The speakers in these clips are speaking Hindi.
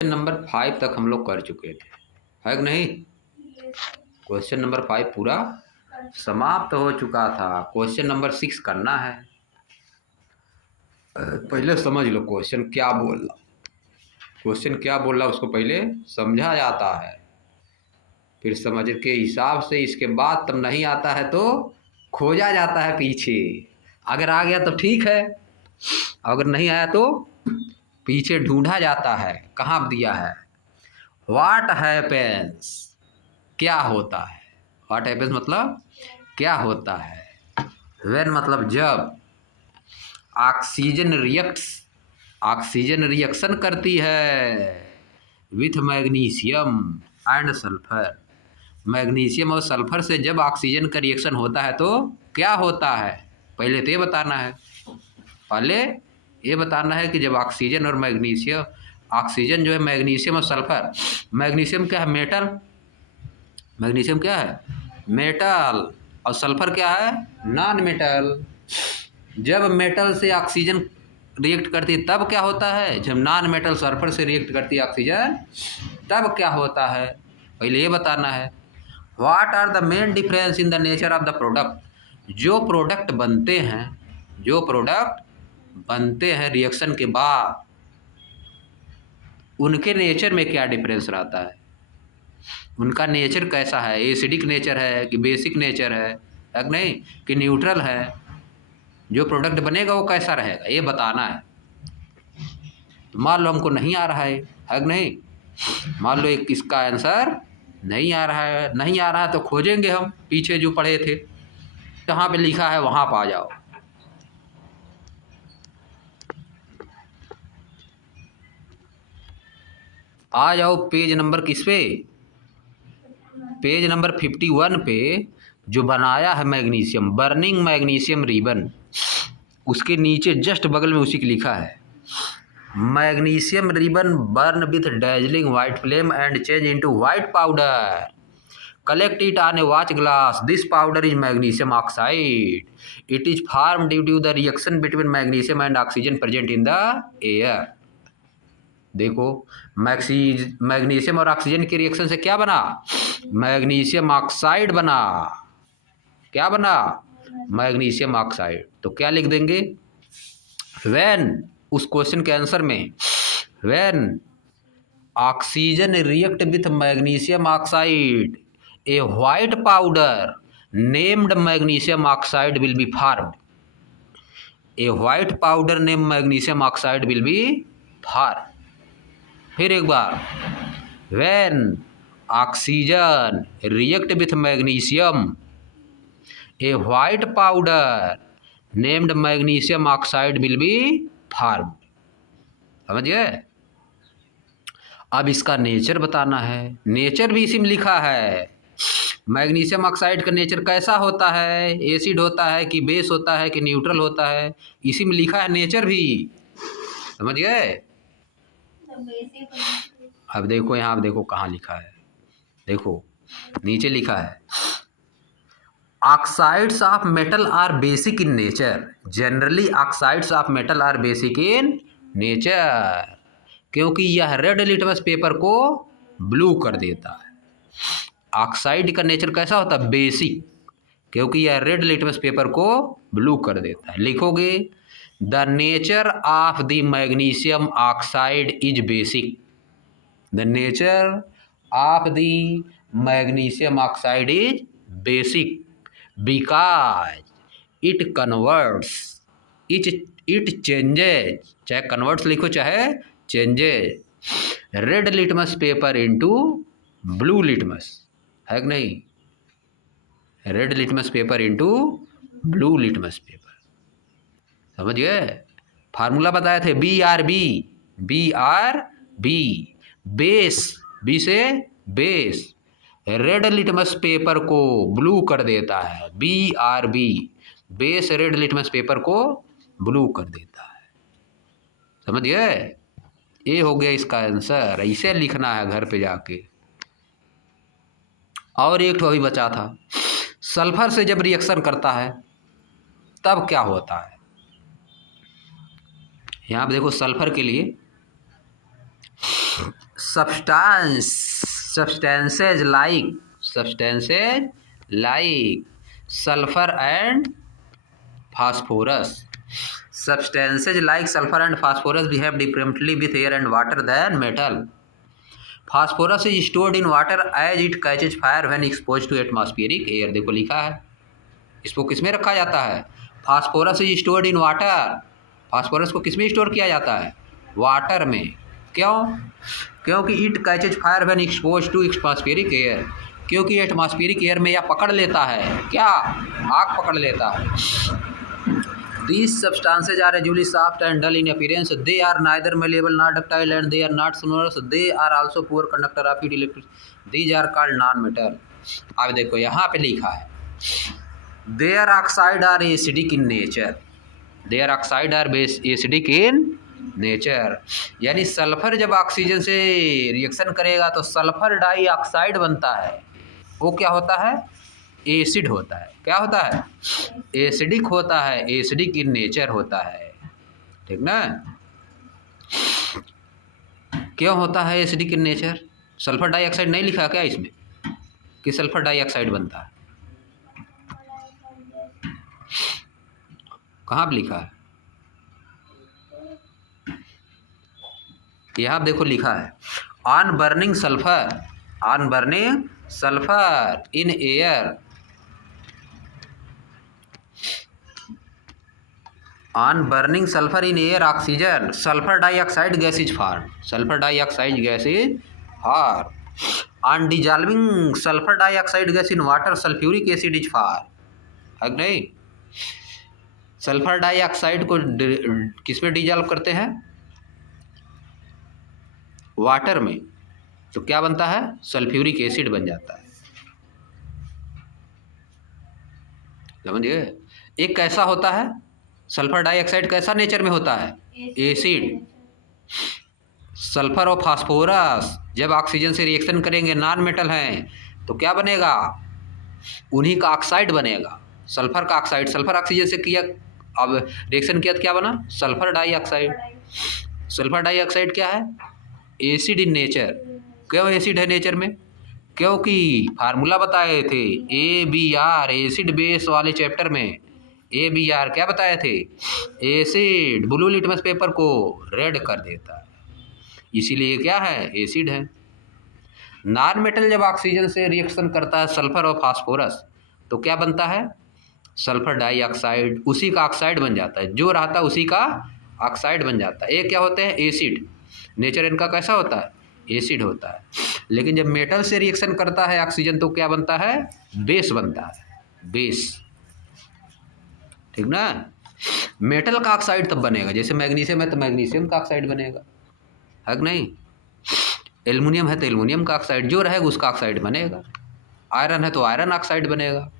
नंबर 5 तक हम लोग कर चुके थे, है कि नहीं। क्वेश्चन नंबर 5 पूरा समाप्त हो चुका था। क्वेश्चन नंबर 6 करना है। पहले समझ लो क्वेश्चन क्या बोल रहा, क्वेश्चन क्या बोल रहा उसको पहले समझा जाता है, फिर समझ के हिसाब से इसके बाद तब नहीं आता है तो खोजा जाता है पीछे। अगर आ गया तो ठीक है, अगर नहीं आया तो पीछे ढूंढा जाता है। कहाँ दिया है, व्हाट हैपेंस, क्या होता है। व्हाट हैपेंस मतलब क्या होता है। व्हेन मतलब जब ऑक्सीजन रिएक्ट्स, ऑक्सीजन रिएक्शन करती है with magnesium and sulphur. Magnesium और सल्फर से जब ऑक्सीजन का रिएक्शन होता है तो क्या होता है, पहले तो ये बताना है। पहले ये बताना है कि जब ऑक्सीजन और मैग्नीशियम, ऑक्सीजन जो है मैग्नीशियम और सल्फर, मैग्नीशियम क्या है, मेटल, मैग्नीशियम क्या है, मेटल, और सल्फर क्या है, नॉन मेटल। जब मेटल से ऑक्सीजन रिएक्ट करती है तब क्या होता है, जब नॉन मेटल सल्फर से रिएक्ट करती है ऑक्सीजन तब क्या होता है, पहले ये बताना है। What are the main difference in the nature of the product. जो प्रोडक्ट बनते हैं, जो प्रोडक्ट बनते हैं रिएक्शन के बाद, उनके नेचर में क्या डिफरेंस रहता है, उनका नेचर कैसा है, एसिडिक नेचर है कि बेसिक नेचर है कि नहीं, कि न्यूट्रल है। जो प्रोडक्ट बनेगा वो कैसा रहेगा ये बताना है। तो मान लो हमको नहीं आ रहा है कि नहीं, मान लो एक इसका आंसर नहीं आ रहा है, नहीं आ रहा है तो खोजेंगे हम पीछे जो पढ़े थे, जहाँ पे लिखा है वहाँ पर आ जाओ। आ जाओ पेज नंबर किस पे, पेज नंबर 51 पे। जो बनाया है मैग्नीशियम, बर्निंग मैग्नीशियम रिबन, उसके नीचे जस्ट बगल में उसी की लिखा है magnesium ribbon burn with dazzling white flame and change into white powder, collect it on a watch glass. This powder is magnesium oxide. It is formed due to the reaction between magnesium and oxygen present in the air. देखो मैग्नीशियम और ऑक्सीजन के रिएक्शन से क्या बना, मैग्नीशियम ऑक्साइड बना। क्या बना, मैग्नीशियम ऑक्साइड। तो क्या लिख देंगे, व्हेन, उस क्वेश्चन के आंसर में, when oxygen react with magnesium oxide a white powder named magnesium oxide will be formed. A white powder named magnesium oxide will be formed. फिर एक बार, when oxygen react with magnesium, a white powder named magnesium oxide will be formed. समझ गए। अब इसका नेचर बताना है, नेचर भी इसी में लिखा है। मैग्नीशियम ऑक्साइड का नेचर कैसा होता है, एसिड होता है कि बेस होता है कि न्यूट्रल होता है, इसी में लिखा है नेचर भी। समझ गए। अब देखो यहाँ, अब देखो कहाँ लिखा है, देखो नीचे लिखा है oxides of metal are basic in nature. Generally oxides of metal are basic in nature, क्योंकि यह रेड लिटमस पेपर को ब्लू कर देता है। ऑक्साइड का नेचर कैसा होता है, बेसिक, क्योंकि यह रेड लिटमस पेपर को ब्लू कर देता है। लिखोगे the nature of the magnesium oxide is basic. The nature of the magnesium oxide is basic because it converts, it changes, चाहे कन्वर्ट्स लिखो चाहे changes red litmus paper into blue litmus, है कि नहीं, red litmus paper into blue litmus paper. समझ गए। फार्मूला बताए थे B R B, B R B, base, B से बेस, रेड लिटमस पेपर को ब्लू कर देता है, B R B, base red litmus paper को ब्लू कर देता है। समझ गए। ये हो गया इसका आंसर, ऐसे लिखना है घर पे जाके। और एक तो अभी बचा था, सल्फर से जब रिएक्शन करता है तब क्या होता है। यहाँ पे देखो सल्फर के लिए substances like sulfur and phosphorus. Substances like sulfur and phosphorus behave differently with air and water than metal. Phosphorus is stored in water as it catches fire when exposed to atmospheric air. देखो लिखा है, इसको किस में रखा जाता है? Phosphorus is stored in water. Phosphorus को किस में स्टोर किया जाता है? वाटर में। क्यों? क्योंकि it catches fire when expose to atmospheric air, क्योंकि एटमॉस्फेरिक एयर में यह पकड़ लेता है, क्या? आग पकड़ लेता है। These substances are usually soft and dull in appearance. They are neither malleable nor ductile and they are not sonorous. They are also poor conductor of heat electricity. These are called non-metal. अब देखो यहाँ पे लिखा है Their oxide are acidic in nature. Their oxide are acidic in nature. यानी सल्फर जब ऑक्सीजन से रिएक्शन करेगा तो सल्फर डाइऑक्साइड बनता है। वो क्या होता है? एसिड होता है। क्या होता है? एसिडिक होता है, एसिडिक इन नेचर होता है, ठीक ना? क्यों होता है acidic in nature? Sulphur dioxide नहीं लिखा क्या इसमें कि सल्फर डाइऑक्साइड बनता है? कहाँ पे लिखा है? यहाँ देखो लिखा है on burning sulphur in air, on burning sulphur in air oxygen sulphur dioxide gas is form. Sulphur dioxide gas is form. On dissolving sulphur dioxide gas in water sulphuric acid is form. है नहीं? सल्फर डाइऑक्साइड को किस में डिजॉल्व करते हैं? वाटर में, तो क्या बनता है? सल्फ्यूरिक एसिड बन जाता है। समझिए? एक कैसा होता है सल्फर डाइऑक्साइड, कैसा नेचर में होता है? एसिड। सल्फर और फास्फोरस जब ऑक्सीजन से रिएक्शन करेंगे, नॉन मेटल हैं, तो क्या बनेगा? उन्हीं का ऑक्साइड बनेगा, सल्फर का ऑक्साइड। सल्फर ऑक्सीजन से किया, अब रिएक्शन किया तो क्या बना? Sulphur dioxide. सल्फर डाइऑक्साइड क्या है? Acid in nature. क्यों एसिड है नेचर में? क्योंकि फार्मूला बताए थे ABR, एसिड बेस वाले चैप्टर में ABR क्या बताए थे? एसिड ब्लू लिटमस पेपर को रेड कर देता है, इसीलिए क्या है? एसिड है। नॉन मेटल जब ऑक्सीजन से रिएक्शन करता है सल्फर और फास्फोरस, तो क्या बनता है? सल्फर डाइऑक्साइड, उसी का ऑक्साइड बन जाता है, जो रहता है उसी का ऑक्साइड बन जाता है। ये क्या होते हैं? एसिड। नेचर इनका कैसा होता है? एसिड होता है। लेकिन जब मेटल से रिएक्शन करता है ऑक्सीजन, तो क्या बनता है? बेस बनता है, बेस, ठीक ना? मेटल का ऑक्साइड तब बनेगा, जैसे मैग्नीशियम है तो मैग्नीशियम का ऑक्साइड बनेगा, है कि नहीं? एल्युमिनियम है तो एल्युमिनियम का ऑक्साइड, जो रहेगा उसका ऑक्साइड बनेगा। आयरन है तो आयरन ऑक्साइड बनेगा।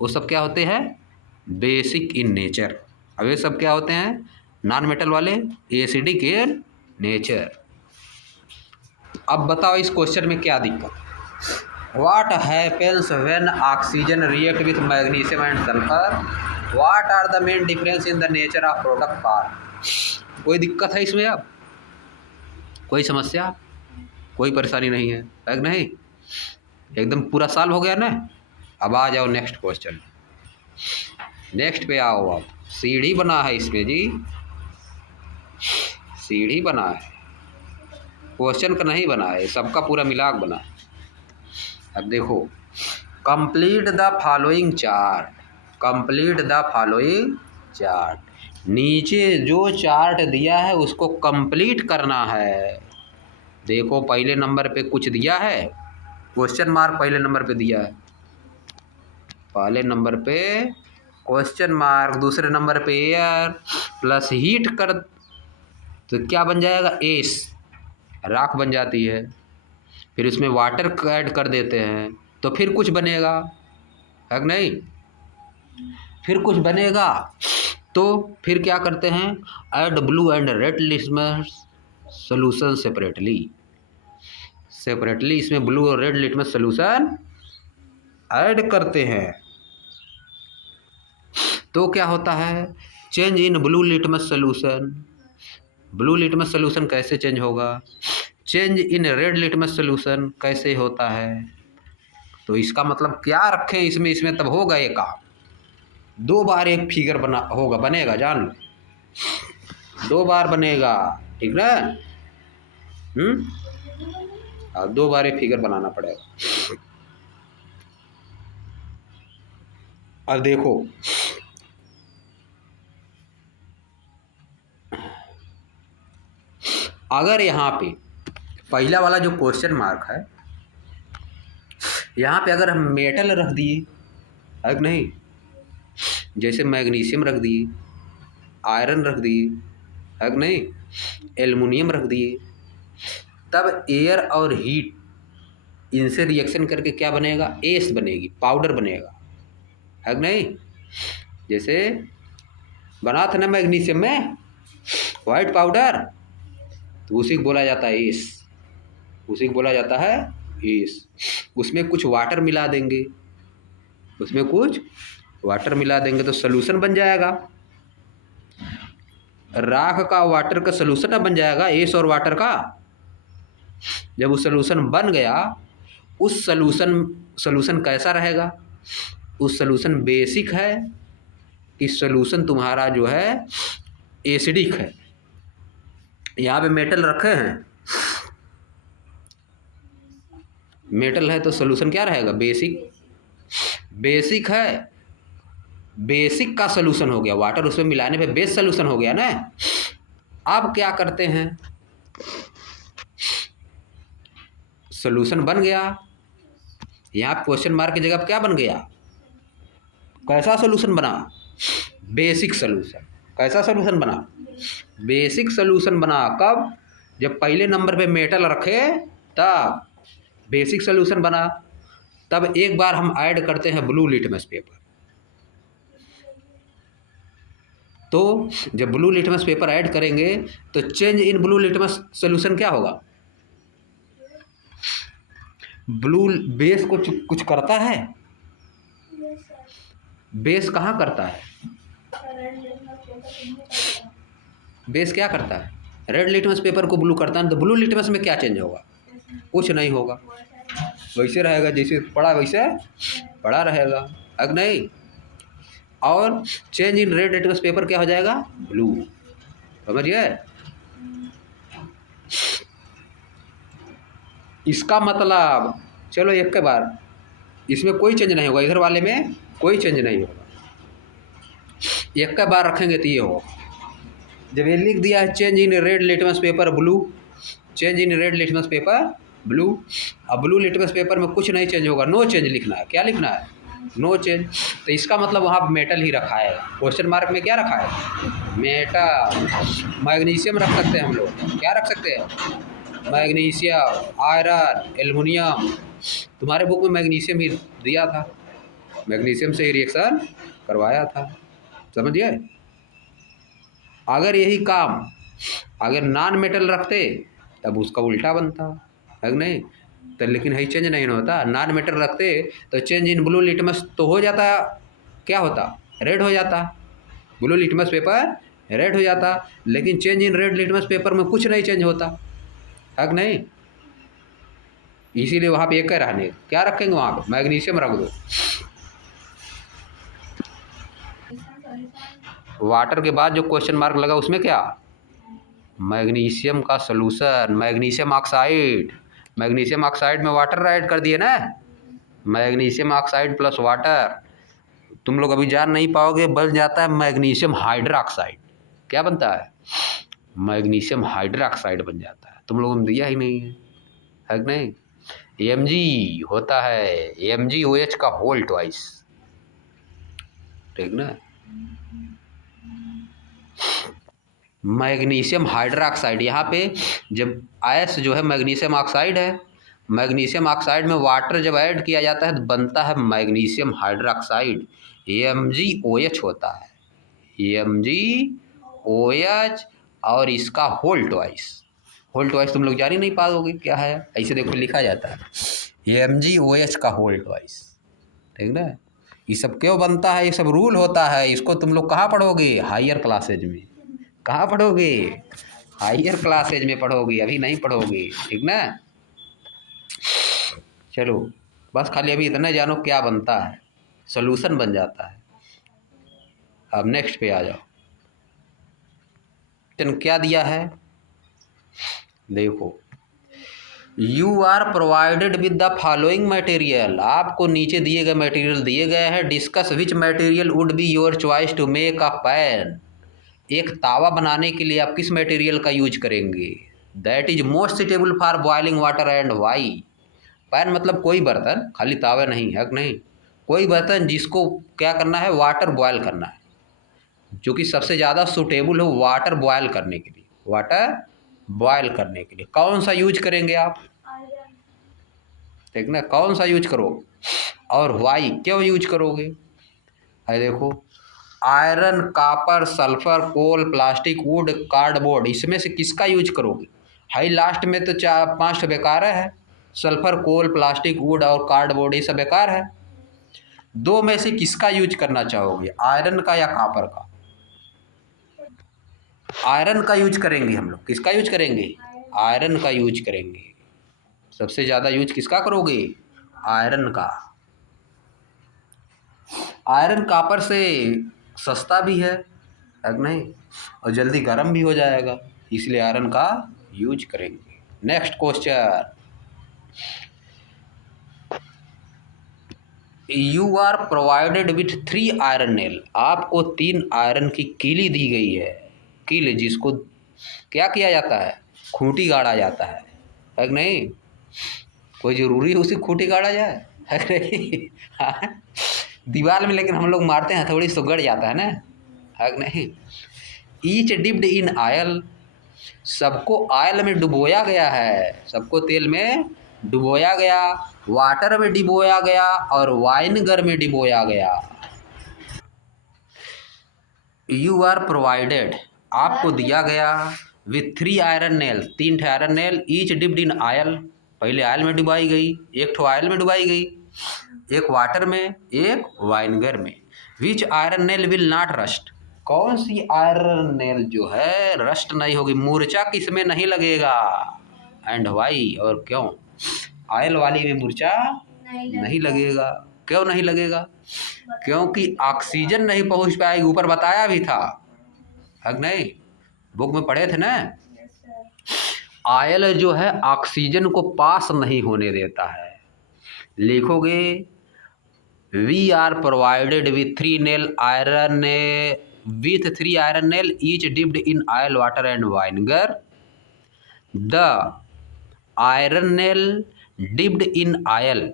वो सब क्या होते हैं? Basic in nature. अब ये सब क्या होते हैं? नॉन मेटल वाले एसिडिक इन नेचर। अब बताओ इस क्वेश्चन में क्या दिक्कत? What happens when oxygen react with magnesium and sulphur? What are the main difference in the nature of product form? कोई दिक्कत है इसमें? अब कोई समस्या, कोई परेशानी नहीं है कि नहीं? एकदम पूरा साल हो गया ना। अब आ जाओ नेक्स्ट क्वेश्चन। नेक्स्ट पे आओ। अब सीढ़ी बना है इसमें जी, सीढ़ी बना है, क्वेश्चन का नहीं बना है, सबका पूरा मिलाक बना है। अब देखो, complete the following chart. Complete the following chart. नीचे जो चार्ट दिया है उसको कंप्लीट करना है। देखो पहले नंबर पे कुछ दिया है, क्वेश्चन मार्क पहले नंबर पे दिया है, पहले नंबर पे क्वेश्चन मार्क, दूसरे नंबर पे एयर प्लस हीट कर तो क्या बन जाएगा? एस, राख बन जाती है। फिर इसमें वाटर ऐड कर देते हैं तो फिर कुछ बनेगा, है कि नहीं? फिर कुछ बनेगा तो फिर क्या करते हैं? Add blue and red litmus solution separately. Separately इसमें ब्लू और रेड लिटमस सॉल्यूशन ऐड करते हैं तो क्या होता है? Change in blue litmus solution. Blue litmus solution कैसे चेंज होगा? Change in red litmus solution कैसे होता है? तो इसका मतलब क्या रखें इसमें, इसमें तब होगा ये काम। 2 बार एक फिगर बनेगा, जान लो, 2 बार बनेगा, ठीक ना। अब 2 बार एक फिगर बनाना पड़ेगा। अब देखो, अगर यहाँ पे पहला वाला जो क्वेश्चन मार्क है, यहाँ पे अगर हम मेटल रख दिए है कि नहीं, जैसे मैग्नीशियम रख दिए, आयरन रख दिए है कि नहीं, एल्युमिनियम रख दिए, तब एयर और हीट इनसे रिएक्शन करके क्या बनेगा? एस बनेगी, पाउडर बनेगा, है कि नहीं। जैसे बना था ना मैग्नीशियम में वाइट पाउडर, तो उसी को बोला जाता है एस, उसी को बोला जाता है एस। उसमें कुछ वाटर मिला देंगे, उसमें कुछ वाटर मिला देंगे तो सॉल्यूशन बन जाएगा। राख का वाटर का सॉल्यूशन बन जाएगा, एस और वाटर का। जब वो सॉल्यूशन बन गया, उस सॉल्यूशन कैसा रहेगा? उस सॉल्यूशन बेसिक है कि सॉल्यूशन तुम्हारा जो है एसिडिक है। यहाँ पे मेटल रखे हैं, मेटल है तो सॉल्यूशन क्या रहेगा? बेसिक। बेसिक है, बेसिक का सॉल्यूशन हो गया, वाटर उसमें मिलाने पे बेस सॉल्यूशन हो गया ना। अब क्या करते हैं, सॉल्यूशन बन गया, यहाँ क्वेश्चन मार्क की जगह क्या बन गया? कैसा सॉल्यूशन बना? Basic solution. कैसा सॉल्यूशन बना? बेसिक सॉल्यूशन बना। कब? जब पहले नंबर पे मेटल रखे तब बेसिक सॉल्यूशन बना। तब एक बार हम ऐड करते हैं ब्लू लिटमस पेपर। तो जब ब्लू लिटमस पेपर ऐड करेंगे तो change in blue litmus solution क्या होगा? ब्लू बेस को कुछ करता है? बेस कहाँ करता है? बेस क्या करता है? रेड लिटमस पेपर को ब्लू करता है, तो ब्लू लिटमस में क्या चेंज होगा? कुछ नहीं होगा, वैसे रहेगा जैसे पड़ा वैसे पड़ा रहेगा, अगर नहीं। और change in red litmus paper क्या हो जाएगा? ब्लू। समझिए? इसका मतलब चलो एक के बार इसमें कोई चेंज नहीं होगा, इधर वाले में कोई चेंज नहीं होगा, एक के बार रखेंगे तो ये हो। जब ये लिख दिया है change in red litmus paper blue, change in red litmus paper blue, अब ब्लू लिटमस पेपर में कुछ नहीं चेंज होगा, नो चेंज लिखना है। क्या लिखना है? No change. तो इसका मतलब वहाँ मेटल ही रखा है। क्वेश्चन मार्क में क्या रखा है? मेटल। मैग्नीशियम रख सकते हैं हम लोग, क्या रख सकते हैं? Magnesium, iron, aluminium. तुम्हारे बुक में मैग्नीशियम ही दिया था, मैग्नीशियम से ही रिएक्शन करवाया था, समझिए। अगर यही काम अगर नॉन मेटल रखते तब उसका उल्टा बनता, है कि नहीं। तो लेकिन है चेंज नहीं होता, नॉन मेटल रखते तो चेंज इन ब्लू लिटमस तो हो जाता, क्या होता? रेड हो जाता, ब्लू लिटमस पेपर रेड हो जाता। लेकिन change in red litmus paper में कुछ नहीं चेंज होता, है कि नहीं। इसीलिए वहाँ पे एक रहने क्या रखेंगे, वहाँ पे मैग्नीशियम रख दो। वाटर के बाद जो क्वेश्चन मार्क लगा उसमें क्या? मैग्नीशियम का solution, magnesium oxide. Magnesium oxide में वाटर ऐड कर दिए ना, मैग्नीशियम ऑक्साइड प्लस वाटर। तुम लोग अभी जान नहीं पाओगे, बन जाता है मैग्नीशियम हाइड्रोक्साइड। क्या बनता है? मैग्नीशियम हाइड्रोक्साइड बन जाता है। तुम लोगों ने दिया ही नहीं है कि नहीं। Mg होता है, MgOH का होल ट्वाइस, ठीक ना। मैग्नीशियम हाइड्रोक्साइड, यहाँ पे जब आयस जो है मैग्नीशियम ऑक्साइड है, मैग्नीशियम ऑक्साइड में वाटर जब ऐड किया जाता है तो बनता है मैग्नीशियम हाइड्रोक्साइड, MgOH होता है, MgOH। और इसका होल ट्वाइस, होल ट्वाइस तुम लोग जान ही नहीं पाओगे क्या है, ऐसे देखो लिखा जाता है MgOH का होल ट्वाइस, ठीक ना। ये सब क्यों बनता है? ये सब रूल होता है, इसको तुम लोग कहाँ पढ़ोगे? हायर क्लासेज में। कहाँ पढ़ोगे? हायर क्लासेज में पढ़ोगी, अभी नहीं पढ़ोगी, ठीक ना। चलो बस खाली अभी इतना जानो क्या बनता है, सोल्यूशन बन जाता है। अब नेक्स्ट पे आ जाओ। क्या दिया है देखो, you are provided with the following material, आपको नीचे दिए गए मटेरियल दिए गए हैं। Discuss which material would be your choice to make a pan, एक तावा बनाने के लिए आप किस मटेरियल का यूज करेंगे। That is most suitable for boiling water and why. Pan मतलब कोई बर्तन, खाली तावा नहीं है, नहीं, कोई बर्तन जिसको क्या करना है, वाटर बॉयल करना है, जो कि सबसे ज़्यादा सुटेबल हो वाटर बॉयल करने के लिए, वाटर बॉयल करने के लिए कौन सा यूज करेंगे आप, ठीक ना, कौन सा यूज करो और वाई क्यों यूज करोगे। है देखो, iron, copper, sulphur, coal, plastic, wood, cardboard, इसमें से किसका यूज करोगे। हाई लास्ट में तो 4-5 बेकार है, सल्फर, कोल, प्लास्टिक, वुड और कार्डबोर्ड, ये सब बेकार है। दो में से किसका यूज करना चाहोगे, आयरन का या कापर का। आयरन का यूज करेंगे हम लोग, किसका यूज करेंगे, आयरन का यूज करेंगे। सबसे ज़्यादा यूज किसका करोगे, आयरन का। आयरन कापर से सस्ता भी है नहीं, और जल्दी गर्म भी हो जाएगा, इसलिए आयरन का यूज करेंगे। Next question, you are provided with 3 iron nail, आपको 3 आयरन की कीली दी गई है। कील जिसको क्या किया जाता है, खूंटी गाड़ा जाता है नहीं, कोई ज़रूरी है उसी खूंटी गाड़ा जाए, है नहीं। हाँ? दीवार में लेकिन हम लोग मारते हैं हथौड़ी तो गड़ जाता है ना, है नहीं। ईच डिप्ड इन आयल, सबको आयल में डुबोया गया है, सबको तेल में डुबोया गया, वाटर में डुबोया गया और वाइनगर में डुबोया गया। यू आर प्रोवाइडेड, आपको दिया गया, with 3 iron nail, 3 iron nail, each dipped in oil, पहले आयल में डुबाई गई, एक ठो आयल में डुबाई गई, एक वाटर में, एक वाइनगर में। Which iron nail will not rust, कौन सी आयरन नेल जो है रस्ट नहीं होगी, मूर्छा किसमें नहीं लगेगा, एंड वाई, और क्यों, आयल वाली में मूर्छा नहीं लगेगा। क्यों नहीं लगेगा, क्योंकि ऑक्सीजन नहीं पहुंच पाएगी, ऊपर बताया भी था, है नहीं, बुक में पढ़े थे ना। आयल जो है ऑक्सीजन को पास नहीं होने देता है, लिखोगे we are provided with 3 nail iron, with 3 iron nail each dipped in oil water and vinegar, the iron nail dipped in oil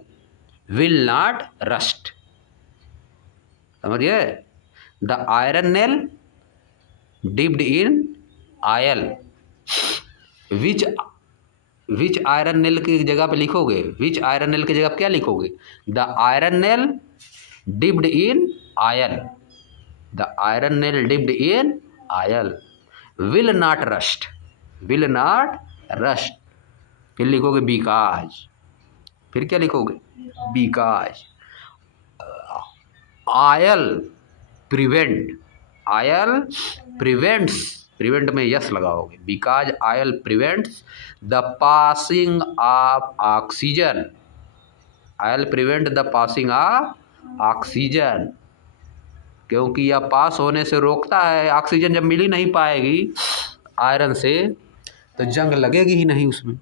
will not rust, समझिए, the iron nail dipped in oil, which iron nail की जगह पे लिखोगे, विच आयरन नेल की जगह पे क्या लिखोगे, the iron nail dipped in oil, the iron nail dipped in oil will not rust, will not rust, फिर लिखोगे बिकॉज, फिर क्या लिखोगे, because oil prevent, oil prevents, prevent में यस लगाओगे, because oil prevents the passing of oxygen, oil prevent the passing of oxygen, क्योंकि यह पास होने से रोकता है, ऑक्सीजन जब मिल ही नहीं पाएगी आयरन से तो जंग लगेगी ही नहीं उसमें।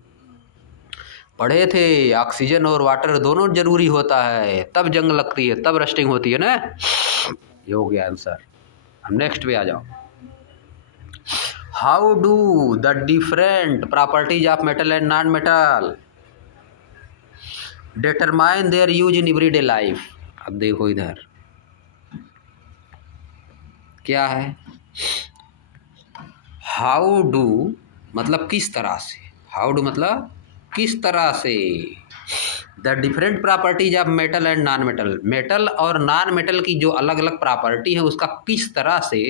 पढ़े थे ऑक्सीजन और वाटर दोनों जरूरी होता है, तब जंग लगती है, तब रस्टिंग होती है ना। ये हो गया आंसर। हम नेक्स्ट पे आ जाओ। How do the different properties of metal and non metal determine there use in everyday life. अब देखो इधर क्या है, हाउ डू मतलब किस तरह से, हाउ डू मतलब किस तरह से, the different properties of metal and non metal, metal और नॉन मेटल की जो अलग अलग प्रॉपर्टी है उसका किस तरह से,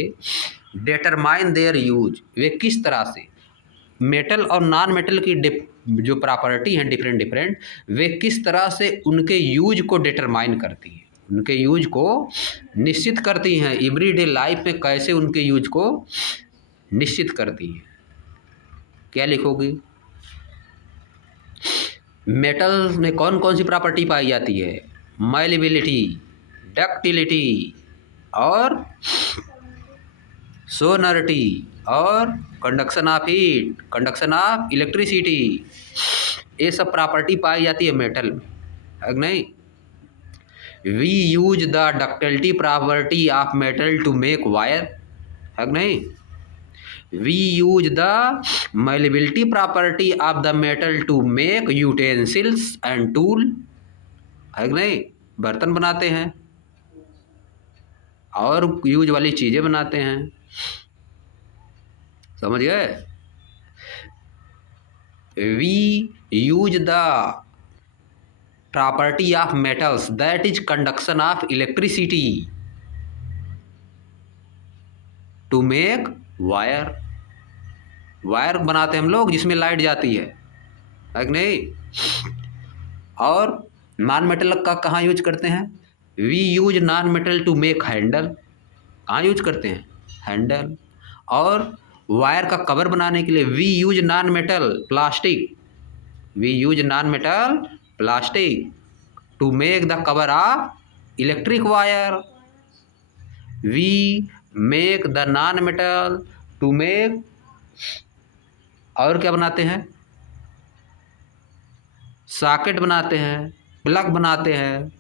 डिटरमाइन देयर यूज, वे किस तरह से, मेटल और नॉन मेटल की जो प्रॉपर्टी हैं डिफरेंट डिफरेंट, वे किस तरह से उनके यूज को डिटरमाइन करती हैं, उनके यूज को निश्चित करती हैं, एवरीडे लाइफ में कैसे उनके यूज को निश्चित करती हैं। क्या लिखोगे? मेटल में कौन कौन सी प्रॉपर्टी पाई जाती है? माइलेबिलिटी, डक्टिलिटी और सोनरिटी और conduction of heat, conduction of electricity, ये सब प्रॉपर्टी पाई जाती है मेटल में, है कि नहीं? We use the ductility property of metal to make wire, है कि नहीं? We use the malleability property of the metal to make utensils and tool, है कि नहीं? बर्तन बनाते हैं और यूज वाली चीज़ें बनाते हैं, समझ गए? We use the property of metals that is conduction of electricity to make wire, wire बनाते हैं हम लोग जिसमें लाइट जाती है कि नहीं? और नॉन मेटल का कहाँ यूज करते हैं? We use non metal to make handle, कहाँ यूज करते हैं? हैंडल। और वायर का कवर बनाने के लिए we use non metal plastic, we use non metal plastic to make the cover of electric wire, we make the non metal to make, और क्या बनाते हैं? सॉकेट बनाते हैं, प्लग बनाते हैं,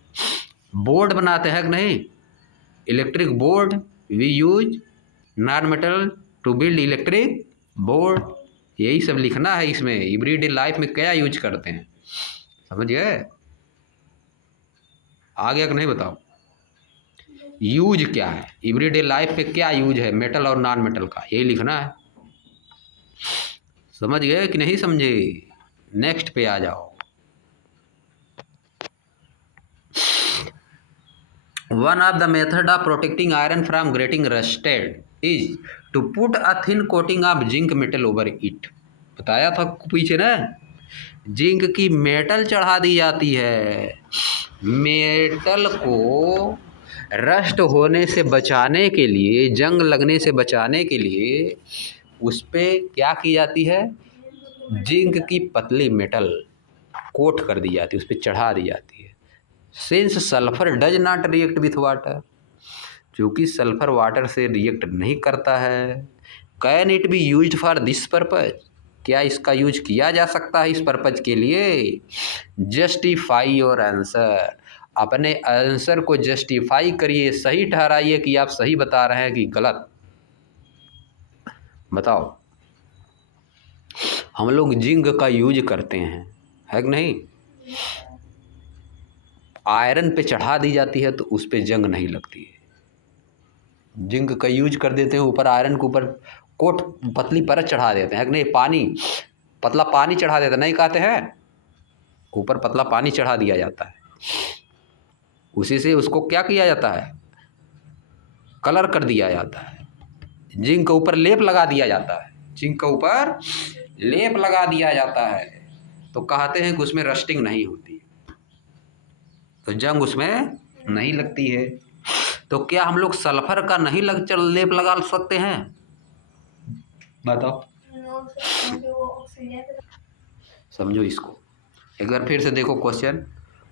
बोर्ड बनाते हैं कि नहीं? Electric board, we use non metal to build electric board. यही सब लिखना है इसमें, एवरीडे लाइफ में क्या यूज करते हैं, समझ गए? आगे कि नहीं बताओ? यूज क्या है, एवरीडे लाइफ में क्या यूज है मेटल और नॉन मेटल का, यही लिखना है। समझ गए कि नहीं समझे? नेक्स्ट पे आ जाओ। One of the method of protecting iron from getting rusted is to put a thin coating of zinc metal over it. बताया था पीछे ना, जिंक की मेटल चढ़ा दी जाती है। मेटल को रस्ट होने से बचाने के लिए, जंग लगने से बचाने के लिए उस पर क्या की जाती है? जिंक की पतली मेटल कोट कर दी जाती है, उस पर चढ़ा दी जाती है। Since sulphur does not react with water, क्योंकि सल्फर वाटर से रिएक्ट नहीं करता है। Can it be used for this purpose, क्या इसका यूज किया जा सकता है इस पर्पज के लिए? जस्टिफाई योर आंसर, अपने आंसर को जस्टिफाई करिए, सही ठहराइए कि आप सही बता रहे हैं कि गलत। बताओ। हम लोग जिंक का यूज करते हैं, है कि नहीं? आयरन पे चढ़ा दी जाती है तो उस पर जंग नहीं लगती है। जिंक का यूज कर देते हैं, ऊपर आयरन के ऊपर कोट पतली परत चढ़ा देते हैं, नहीं पानी, पतला पानी चढ़ा देते हैं, नहीं कहते हैं? ऊपर पतला पानी चढ़ा दिया जाता है, उसी से उसको क्या किया जाता है? कलर कर दिया जाता है। जिंक के ऊपर लेप लगा दिया जाता है, जिंक के ऊपर लेप लगा दिया जाता है, तो कहते हैं कि उसमें रस्टिंग नहीं होती, तो जंग उसमें नहीं लगती है। तो क्या हम लोग सल्फर का नहीं लेप लगा सकते हैं? बताओ। समझो इसको एक बार फिर से देखो question.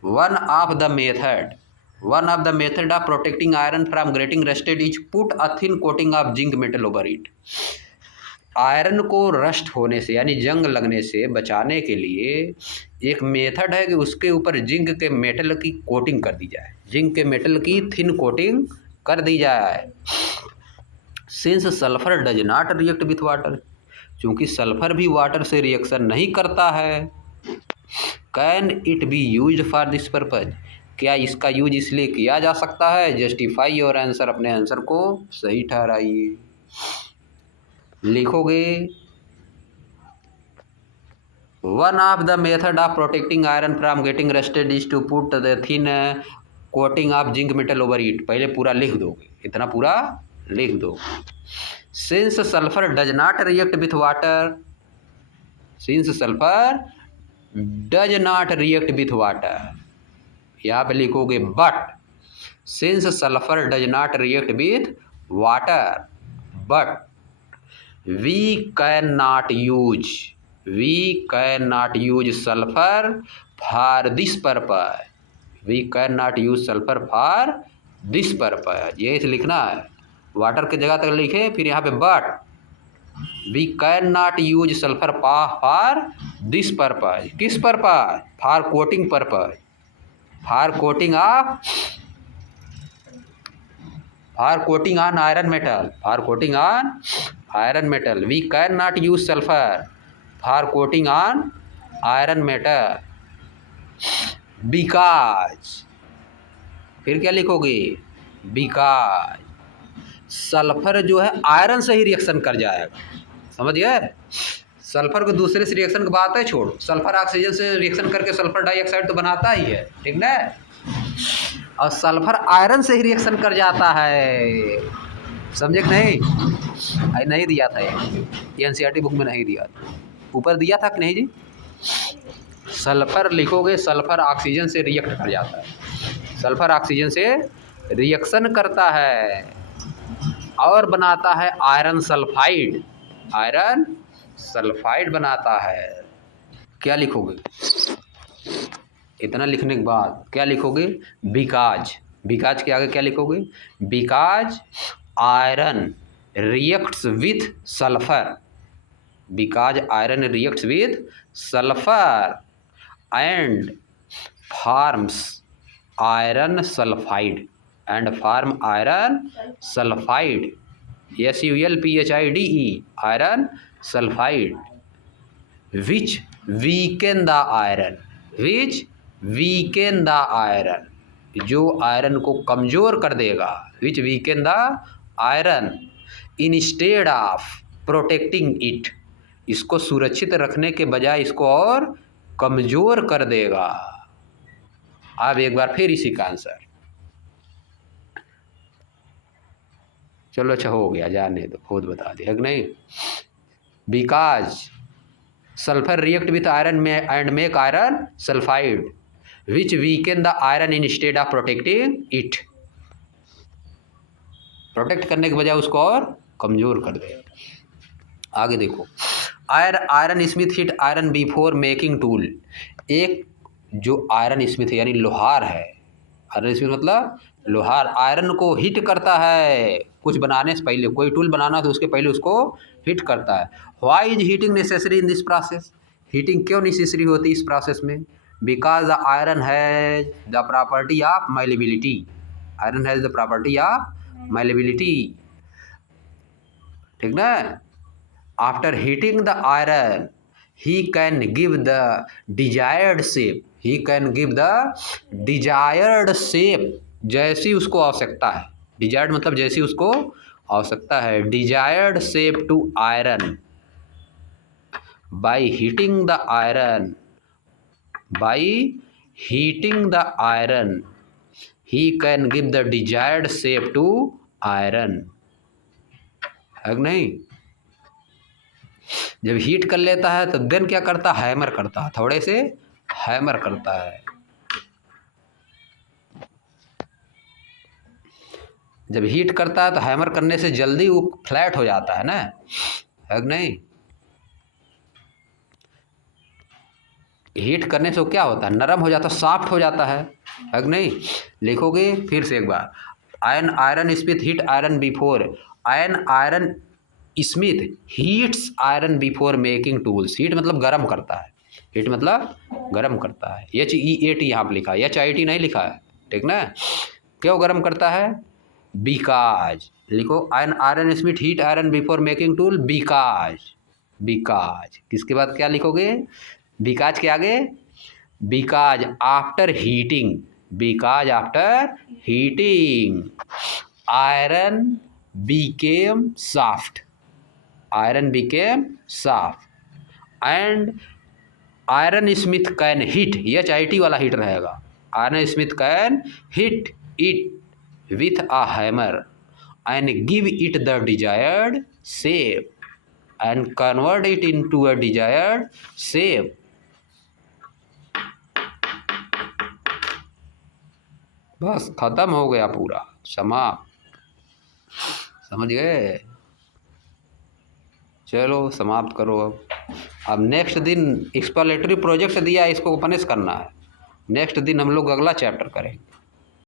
One of the method of protecting iron from getting rusted is put a thin coating of zinc metal over it. Iron को रस्ट होने से यानी जंग लगने से बचाने के लिए एक मेथड है कि उसके ऊपर जिंक के मेटल की कोटिंग कर दी जाए, जिंक के मेटल की थिन कोटिंग कर दी जाए। Since sulphur does not react with water, क्योंकि सल्फर भी वाटर से रिएक्शन नहीं करता है। Can it be use for this purpose, क्या इसका यूज इसलिए किया जा सकता है? जस्टिफाई योर आंसर, अपने आंसर को सही ठहराइए। लिखोगे one of the method of protecting iron from getting rusted is to put the thin coating of zinc metal over it. पहले पूरा लिख दोगे, इतना पूरा लिख दो। Since sulphur does not react with water, since sulphur does not react with water, यहाँ पे लिखोगे but since sulphur does not react with water but we can not use sulphur for this purpose, we can not use sulphur for this purpose, ये लिखना है। वाटर की जगह तक लिखे, फिर यहाँ पे but we can not use sulphur for this purpose, किस purpose, for coating purpose, for coating on iron metal, for coating on iron metal, we can not use sulphur for coating on iron metal because, फिर क्या लिखोगे, बिकॉज सल्फर जो है आयरन से ही रिएक्शन कर जाएगा, समझ गए। सल्फर को दूसरे से रिएक्शन की बात है छोड़ो, सल्फर ऑक्सीजन से रिएक्शन करके सल्फर डाइऑक्साइड तो बनाता ही है, ठीक ना। और सल्फर आयरन से ही रिएक्शन कर जाता है, समझे कि नहीं। नहीं दिया था ये एनसीईआरटी बुक में नहीं दिया था, ऊपर दिया था कि नहीं जी। सल्फर लिखोगे, सल्फर ऑक्सीजन से रिएक्ट कर जाता है, सल्फर ऑक्सीजन से रिएक्शन करता है और बनाता है आयरन सल्फाइड, आयरन सल्फाइड बनाता है। क्या लिखोगे, इतना लिखने के बाद क्या लिखोगे, बिकॉज, बिकॉज के आगे क्या लिखोगे, because iron reacts with sulphur, because iron reacts with sulphur and forms iron sulphide, and form iron sulphide, SULPHIDE, iron sulphide, which weaken the iron, which weaken the iron, जो आयरन को कमज़ोर कर देगा, which weaken the iron instead of protecting it, इसको सुरक्षित रखने के बजाय इसको और कमज़ोर कर देगा। अब एक बार फिर इसी का आंसर, चलो अच्छा हो गया, जाने दो, खुद बता दिया कि नहीं। Because sulphur react with iron में and make iron sulphide which weaken the iron instead of protecting it, protect करने के बजाय उसको और कमज़ोर कर दे। आगे देखो, iron Smith hit iron before making tool, एक जो आयरन स्मिथ यानी लोहार है, आयरन स्मिथ मतलब लोहार, आयरन को हिट करता है कुछ बनाने से पहले, कोई टूल बनाना तो उसके पहले उसको हिट करता है। Why is heating necessary in this process, heating क्यों नेसेसरी होती है इस प्रोसेस में, because the iron has the property of malleability, iron has the property of malleability, ठीक ना। After heating the iron he can give the desired shape, he can give the desired shape, जैसी उसको आवश्यकता है, desired मतलब जैसी उसको आवश्यकता है, desired shape to iron by heating the iron, by heating the iron he can give the desired shape to iron, है कि नहीं। जब हीट कर लेता है तो देन क्या करता है, हैमर करता है, थोड़े से हैमर करता है, जब हीट करता है तो हैमर करने से जल्दी वो फ्लैट हो जाता है ना, है कि नहीं। हीट करने से वो क्या होता है, नरम हो जाता है, सॉफ्ट हो जाता है कि नहीं। लिखोगे फिर से एक बार, iron smith heat iron before, iron smith heats iron before making tools, heat मतलब गर्म करता है, हीट मतलब गर्म करता है, HEAT यहाँ पर लिखा है, HIT नहीं लिखा है, ठीक ना। क्यों गर्म करता है, बिकॉज, लिखो iron smith heat iron before making tool because, because किसके बाद क्या लिखोगे, बिकॉज के आगे, because after heating, because after heating iron became soft, iron became soft and iron smith can hit, HIT वाला हिट रहेगा, iron smith can hit it with a hammer and give it the desired shape and convert it into a desired shape, बस खत्म हो गया पूरा, समाप्त, समझ गए। चलो समाप्त करो अब नेक्स्ट दिन एक्सप्लोरेटरी प्रोजेक्ट दिया, इसको पनिश करना है। नेक्स्ट दिन हम लोग अगला चैप्टर करेंगे।